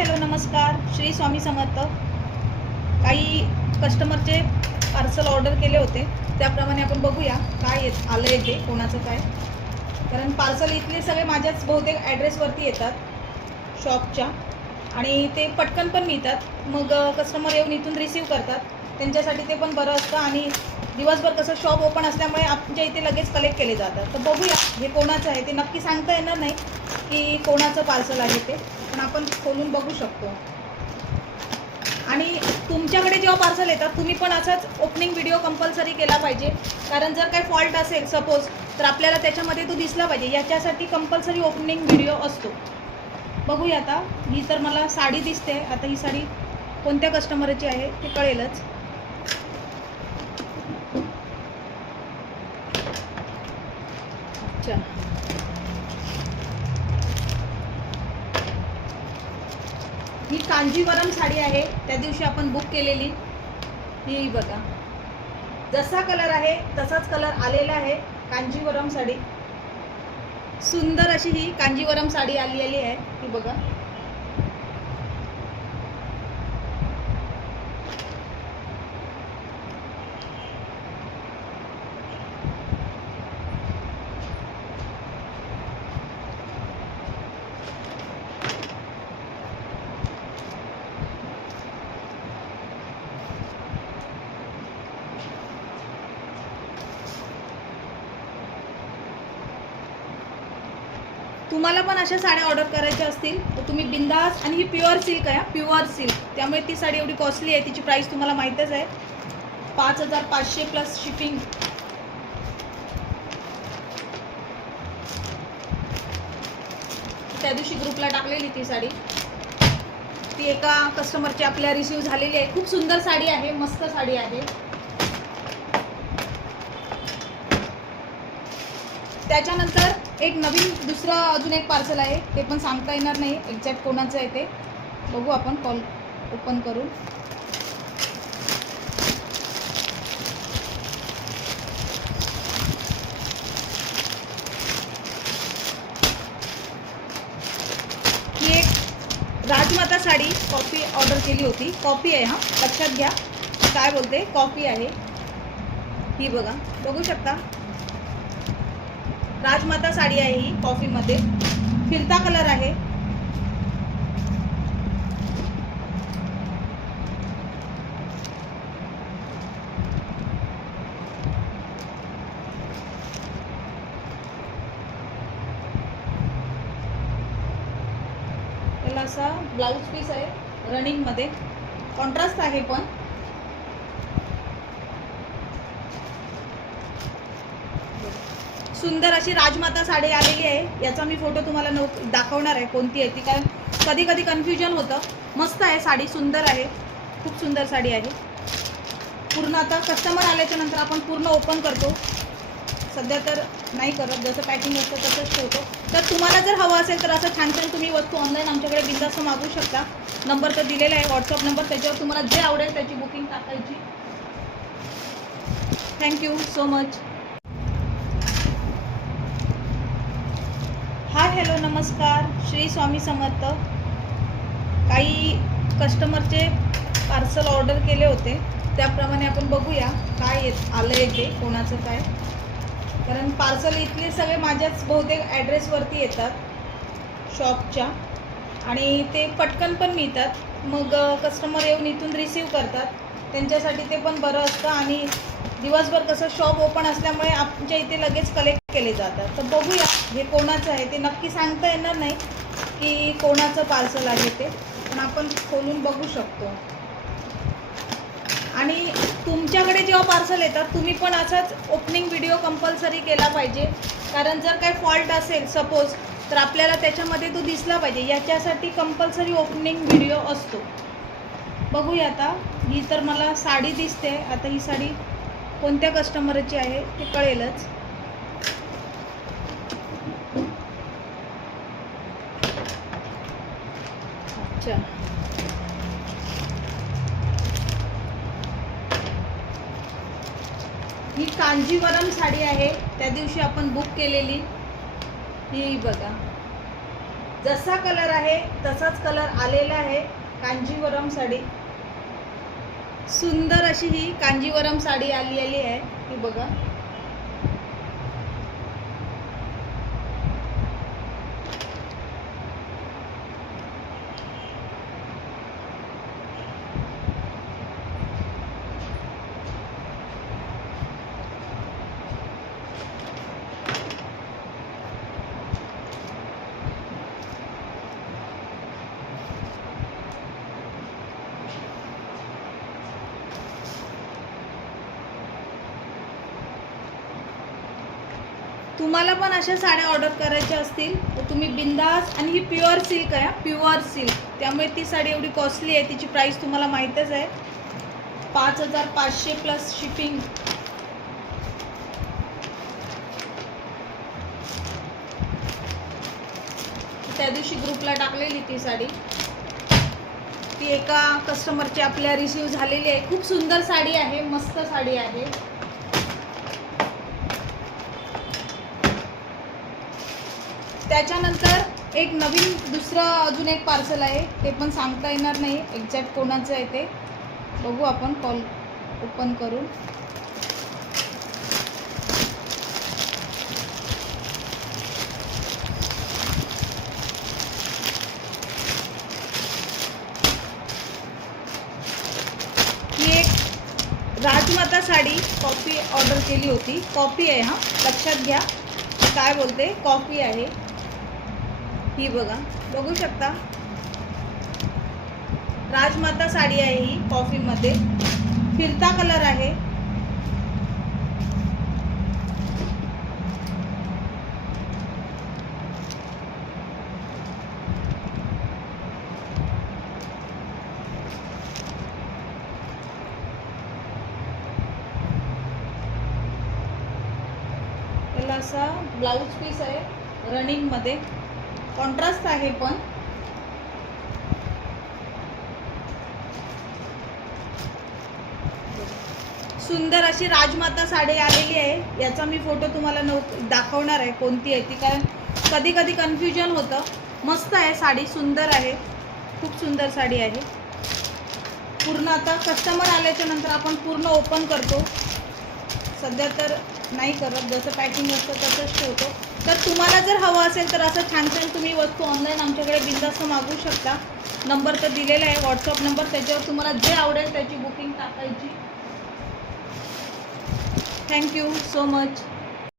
Hello नमस्कार, श्री स्वामी समर्थ. काही कस्टमरचे parcel order केले होते, त्याप्रमाणे आपण बघूया काय आलं आहे ते, कोणाचं काय. कारण पार्सल इथले सगळे माझ्याच बहुतेक ॲड्रेसवरती येतात शॉपच्या, आणि ते पटकन पण मिळतात. मग कस्टमर येऊन इथून रिसीव करतात, त्यांच्यासाठी ते पण बरं असतं. आणि दिवसभर कसं शॉप ओपन असल्यामुळे आमच्या इथे लगेच कलेक्ट केले जातात. तर बघूया हे कोणाचं आहे ते. नक्की सांगता येणार नाही की कोणाचं पार्सल आहे ते, पण आपण खोलून बघू शकतो. आणि तुमच्याकडे जेव्हा पार्सल येतात तुम्ही पण असाच ओपनिंग व्हिडिओ कंपल्सरी केला पाहिजे. कारण जर काही फॉल्ट असेल सपोज, तर आपल्याला त्याच्यामध्ये तो दिसला पाहिजे. याच्यासाठी कंपल्सरी ओपनिंग व्हिडिओ असतो. बघूया आता. ही तर मला साडी दिसते. आता ही साडी कोणत्या कस्टमरची आहे ते कळेलच. अच्छा, ही कांजीवरम साडी आहे, त्या दिवशी आपण बुक केलेली. ही बघा, जसा कलर आहे तसाच कलर आलेला आहे. कांजीवरम साडी, सुंदर अशी ही कांजीवरम साडी आलेली आहे. ही बघा, तुम्हाला पण अशा साड्या ऑर्डर करायच्या असतील तर तुम्ही बिंदास. आणि ही प्युअर सिल्क आहे, प्युअर सिल्क, त्यामुळे ती साडी एवढी कॉस्टली आहे. तिची प्राईस तुम्हाला माहीतच आहे, 5,500 प्लस शिपिंग. त्या दिवशी ग्रुपला टाकलेली ती साडी, ती एका कस्टमरची आपल्या रिसीव झालेली आहे. खूप सुंदर साडी आहे, मस्त साडी आहे. त्याच्यानंतर एक नवीन दुसरं अजून एक पार्सल आहे, ते पण सांगता येणार नाही एक्झॅक्ट कोणाचं आहे ते. बघू आपण कॉल ओपन करून. ही एक राजमाता साडी कॉपी ऑर्डर केली होती. कॉपी आहे, हां लक्षात घ्या काय बोलते, कॉपी आहे. ही बघा, बघू शकता, राजमाता साडी आहे ही, कॉफीमध्ये फिरता कलर आहे. त्याला असा ब्लाउज पीस आहे रनिंग मध्ये, कॉन्ट्रास्ट आहे पण. सुंदर अशी राजमाता साडी आलेली आहे. याचा मी फोटो तुम्हाला दाखवणार आहे कोणती आहे ती, कारण कधी कधी कन्फ्युजन होतं. मस्त आहे साडी, सुंदर आहे, खूप सुंदर साडी आहे. पूर्ण आता कस्टमर आल्याच्या नंतर आपण पूर्ण ओपन करतो. सध्या तर नाही करत, जसं पॅकिंग असतं तसंच ठेवतो. तर तुम्हाला जर हवं असेल तर असं छान छान तुम्ही वस्तू ऑनलाईन आमच्याकडे बिंदास्त मागवू शकता. नंबर तर दिलेला आहे, व्हॉट्सअप नंबर, त्याच्यावर तुम्हाला जे आवडेल त्याची बुकिंग टाकायची. Thank you so much. Hi hello नमस्कार, श्री स्वामी समर्थ. काही कस्टमरचे पार्सल ऑर्डर केले होते, त्याप्रमाणे आपण बघूया काय आलं आहे ते, कोणाचं काय. कारण पार्सल इथले सगळे माझ्याच बहुतेक ॲड्रेसवरती येतात शॉपच्या, आणि ते पटकन पण मिळतात. मग कस्टमर येऊन इथून रिसीव करतात, त्यांच्यासाठी ते पण बरं असतं. आणि दिवसभर कसं शॉप ओपन असल्यामुळे आमच्या इथे लगेच कलेक्ट केले जातात. तर बघूया हे कोणाचं आहे ते. नक्की सांगता येणार नाही की कोणाचं पार्सल आहे ते, पण आपण खोलून बघू शकतो. आणि तुमच्याकडे जेव्हा पार्सल येतात तुम्ही पण असाच ओपनिंग व्हिडिओ कंपल्सरी केला पाहिजे. कारण जर काही फॉल्ट असेल सपोज, तर आपल्याला त्याच्यामध्ये तो दिसला पाहिजे. याच्यासाठी कंपल्सरी ओपनिंग व्हिडिओ असतो. बघूया आता. ही तर मला साडी दिसते. आता ही साडी कोणत्या कस्टमरची आहे ते कळेलच. अच्छा, ही कांजीवरम साडी आहे, त्या दिवशी आपण बुक केलेली. ही बघा, जसा कलर आहे तसाच कलर आलेला आहे. कांजीवरम साडी, सुंदर अशी ही कांजीवरम साडी आलेली आहे. ही बघा. तुम्हाला पण अशा साड्या ऑर्डर करायच्या असतील तर तुम्ही बिंदास. आणि ही प्युअर सिल्क आहे, प्युअर सिल्क, त्यामुळे ती साडी एवढी कॉस्टली आहे. तिची प्राइस तुम्हाला माहीतच आहे, 5500 प्लस शिपिंग. त्या दिवशी ग्रुपला टाकलेली ती साडी, ती एका कस्टमरची आपल्या रिसीव झालेली आहे. खूप सुंदर साडी आहे, मस्त साडी आहे. त्याच्यानंतर एक नवीन दुसरं अजून एक पार्सल आहे, ते पण सांगता येणार नाही एक्झॅक्ट कोणाचं आहे ते. बघू आपण कॉल ओपन करून. ही एक राजमाता साडी कॉपी ऑर्डर केली होती. कॉपी आहे, हां लक्षात घ्या, काय बोलते, कॉपी आहे ही. बघा, बघू शकता, राजमाता साडी आहे ही, कॉफी मध्ये फिरता कलर आहे. त्याला असा ब्लाउज पीस आहे रनिंग मध्ये, कॉन्ट्रास्ट आहे पण. सुंदर अशी राजमाता साडी आलेली आहे. याचा मी फोटो तुम्हाला दाखवणार आहे कोणती आहे ती, कारण कधी कधी कन्फ्युजन होतं. मस्त आहे साडी, सुंदर आहे, खूप सुंदर साडी आहे. पूर्ण आता कस्टमर आल्याच्या नंतर आपण पूर्ण ओपन करतो, सध्या तर नाही करत, जसं पॅकिंग असतं तसंच ठेवतो. तर तुम्हाला जर हवं असेल तर असं छान छान तुम्ही वस्तू ऑनलाईन आमच्याकडे बिनधास्त मागवू शकता. नंबर तर दिलेला आहे, व्हॉट्सअप नंबर, त्याच्यावर तुम्हाला जे आवडेल त्याची बुकिंग टाकायची. Thank you so much.